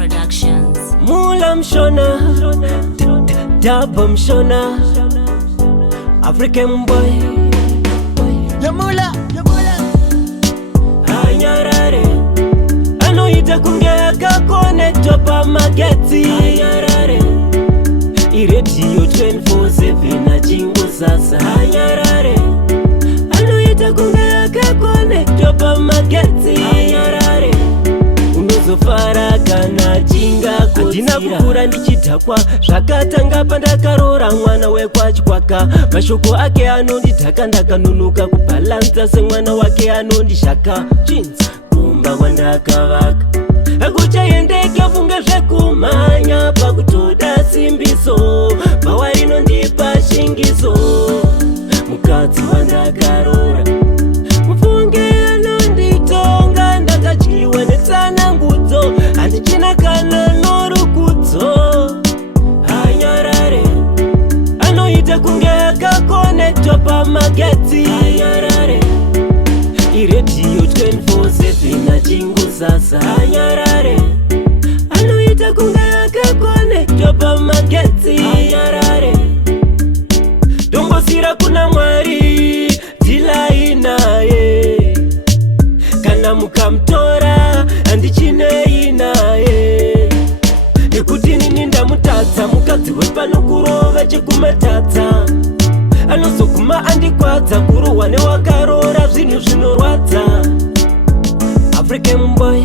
Productions. Mula mshona, Dabo mshona, African boy. Yamula. Anyarare, anoita kungeka connect pa mageti. Anyarare, iredio 24/7 na jingo sasa. Anyarare, anoita kungeka connect pa mageti. Anyarare, unozofara kana jinga kutira. Andina kukura ndichidhakwa, zvakatanga pandakarora mwana wekwachikwaka. Mashoko ake anondidhaka, ndakanunuka kubalansa semwana wake anondishaka. Chinza kumba kwandakavaka, akuchaendeke funge zvekumhanya pakutoda simbiso. Bhawa rinondipa shingiso, mukadzi wandakarora. Mufunge anonditonga, ndakadyiwa netsanangudzo, handichina kana norukudzo. Anyarare, anoita kunge akakonekta pamagetsi. Anyarare, iredio 24/7 na jingo sasa. Anyarare, anoita kunge akakonekta pamagetsi. Anyarare, tombosira kuna Mwari tilai naye, kana mukamtora handichinei naye. Nekuti nini ndamutadza, mukadzi wepano kurova chekumatadza. Anozoguma andikwadza, kurohwa newakarora zvinhu zvinorwadza. African boy.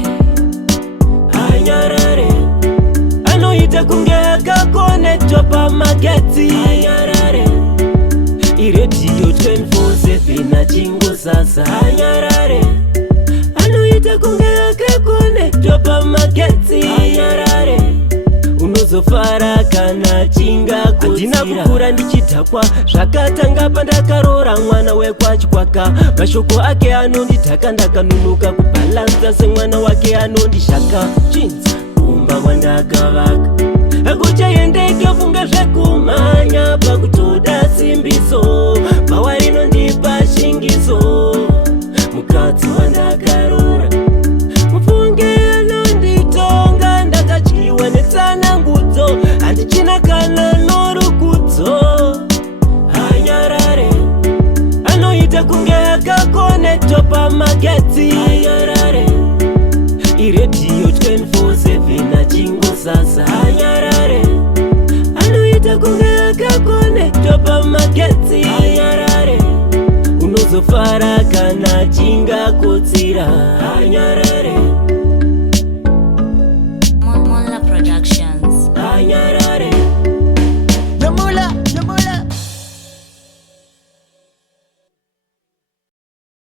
Anyarare, anoita kunge akakonekta pamagetsi. Anyarare, iredio 24/7 na jingo sasa. Anyarare, anoita kunge akakonekta pamagetsi. Anyarare, unozofara kana chinga kutira. Andina kukura ndichidhakwa, zvakatanga pandakarora mwana wekwachikwaka. Mashoko ake anondidhaka, ndakanunuka kubalansa semwana wake anondishaka. Chinza kumba kwandakavaka, akuchaendeke funge zvekumhanya pakutoda simbiso. Bhawa rinondipa shingiso, mukadzi wandakarora. Mufunge anonditonga, ndakadyiwa netsanangudzo, handichina kana norukudzo. Anyarare, anoita kunge akakonekta pamagetsi. Anyarare, iredio 24/7 na jingo sasa. Anyarare, anoita kunge akakonekta pamagetsi. Anyarare, unozofara kana chinga kotsira. Anyarare.